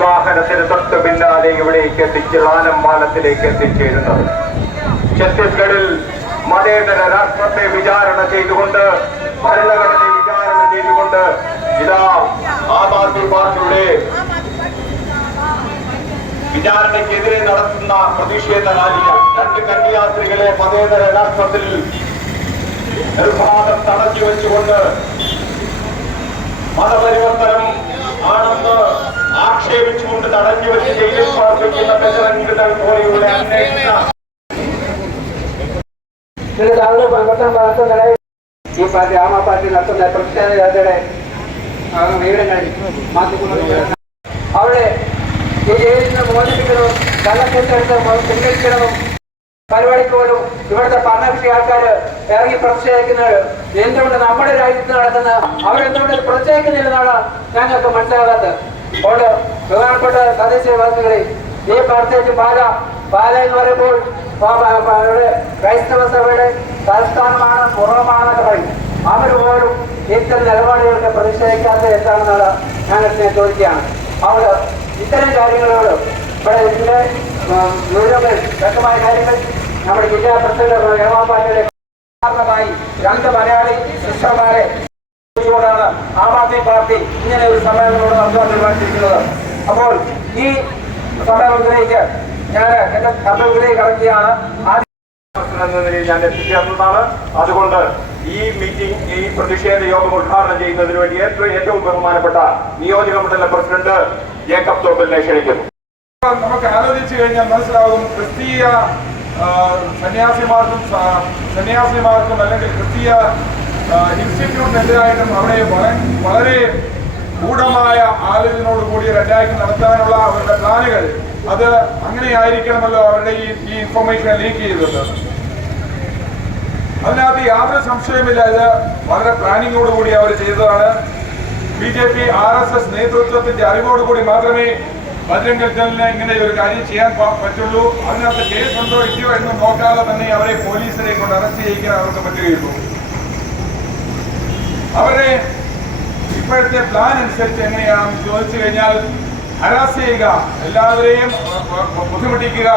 വാഹനത്തിന് തൊട്ട് പിന്നാലെ ഇവിടേക്ക് എത്തിച്ച് റാനം പാലത്തിലേക്ക് എത്തിച്ചേരുന്നത്. ഛത്തീസ്ഗഡിൽ മതേതര രാഷ്ട്രത്തെ വിചാരണ ചെയ്തുകൊണ്ട് ഭരണഘടനയെ വിചാരണ ചെയ്തുകൊണ്ട് ഇതാ ആം ആദ്മി പാർട്ടിയുടെ വിചാരണയ്ക്കെതിരെ നടത്തുന്ന പ്രതിഷേധ റാലിയ രണ്ട് കന്യാസ്ത്രീകളെ മതേതര രാഷ്ട്രത്തിൽ നിർബാധം തടഞ്ഞു വെച്ചുകൊണ്ട് മതപരിവർത്തനം തടഞ്ഞു വെച്ച് ജയിലിൽ പാർപ്പിക്കുന്ന ബജറംഗികൾ പോലെയുള്ള അന്വേഷണ ഇതിന് താങ്കൾ പങ്കെടുക്കാൻ നടത്തുന്ന ഈ പാർട്ടി ആം ആ പാർട്ടി നടത്തുന്ന അവിടെ ഈ ജയിലിൽ നിന്ന് മോചിപ്പിക്കണമെന്നും കള്ളക്കെട്ടെടുത്ത് പിൻവലിക്കണമെന്നും പരിപാടിക്ക് പോലും ഇവിടുത്തെ ഭരണകക്ഷി ആൾക്കാർ ഇറങ്ങി പ്രതിഷേധിക്കുന്നത് എന്തുകൊണ്ട് നമ്മുടെ രാജ്യത്ത് നടക്കുന്ന അവരെന്തുകൊണ്ട് പ്രതിഷേധിക്കുന്നില്ലെന്നാണ് ഞങ്ങൾക്ക് മനസ്സിലാകാത്തത്. അതുകൊണ്ട് ബഹുമാനപ്പെട്ട തദ്ദേശവാസികളെ ഈ പ്രത്യേകിച്ച് പാല. പാല എന്ന് പറയുമ്പോൾ ക്രൈസ്തവ സഭയുടെ തലസ്ഥാനമാണ് കുറവമാണെന്നൊക്കെ പറയും. അവർ പോലും ഇത്തരം നിലപാടുകൾക്ക് പ്രതിഷേധിക്കാത്ത എന്താണെന്നുള്ള ഞാൻ ഞാൻ ചോദിക്കുകയാണ്. അവർ ഇത്തരം കാര്യങ്ങളോട് ഇവിടെ ഇതിന്റെ വിവരങ്ങൾ വ്യക്തമായ കാര്യങ്ങൾ നമ്മുടെ ജില്ലാ പ്രസിഡന്റ് ഏമാപ്പാറ്റയുടെ കാരണമായി രണ്ട് മലയാളി സിസ്റ്റർമാരെ ആം ആദ്മി പാർട്ടി ഇങ്ങനെ ഒരു സമ്മേളനത്തോട് നടത്താൻ തീരുമാനിച്ചിരിക്കുന്നത്. അപ്പോൾ ഈ സമ്മേളനത്തിലേക്ക് ഞാൻ എന്റെ കർത്തവ്യത്തിലേക്ക് കടക്കുകയാണ്. എന്ന നിലയിൽ ഞാൻ എത്തിച്ചേർന്നതാണ് അതുകൊണ്ട് ഈ മീറ്റിംഗ് ഈ പ്രതിഷേധ യോഗം ഉദ്ഘാടനം ചെയ്യുന്നതിന് വേണ്ടി ഏറ്റവും ഏറ്റവും ബഹുമാനപ്പെട്ട നിയോജക മണ്ഡല പ്രസിഡന്റ് ജേക്കബ് തോപ്പിലിനെ ക്ഷണിക്കുന്നു. നമുക്ക് ആലോചിച്ചു കഴിഞ്ഞാൽ മനസ്സിലാകും ക്രിസ്തീയ സന്യാസിമാർക്കും സന്യാസിമാർക്കും അല്ലെങ്കിൽ ക്രിസ്തീയ ഇൻസ്റ്റിറ്റ്യൂട്ടിനെതിരായിട്ടും വള- വളരെ ഗൂഢമായ ആലോചനയോട് കൂടി അറ്റാക്ക് നടത്താനുള്ള അവരുടെ പ്ലാനുകൾ അത് അങ്ങനെയായിരിക്കണമല്ലോ അവരുടെ ഈ ഈ ഇൻഫർമേഷൻ ലീക്ക് ചെയ്തത്. അതിനകത്ത് യാതൊരു സംശയമില്ല ഇത് വളരെ പ്ലാനിങ്ങോട് കൂടി അവർ ചെയ്തതാണ്. B J P R S S നേതൃത്വത്തിന്റെ അറിവോടുകൂടി മാത്രമേ ബജരംഗൽ ദളിന് ഇങ്ങനെ ഒരു കാര്യം ചെയ്യാൻ പറ്റുള്ളൂ. അതിനകത്ത് കേസുണ്ടോ ഇല്ലയോ എന്ന് നോക്കാതെ തന്നെ അവരെ പോലീസിനെ കൊണ്ട് അറസ്റ്റ് ചെയ്യിക്കാൻ അവർക്ക് പറ്റുകയുള്ളൂ. അവരെ ഇപ്പോഴത്തെ പ്ലാൻ അനുസരിച്ച് എങ്ങനെയാണെന്ന് ചോദിച്ചു കഴിഞ്ഞാൽ ഹരാസ് ചെയ്യുക. എല്ലാവരെയും ബുദ്ധിമുട്ടിക്കുക.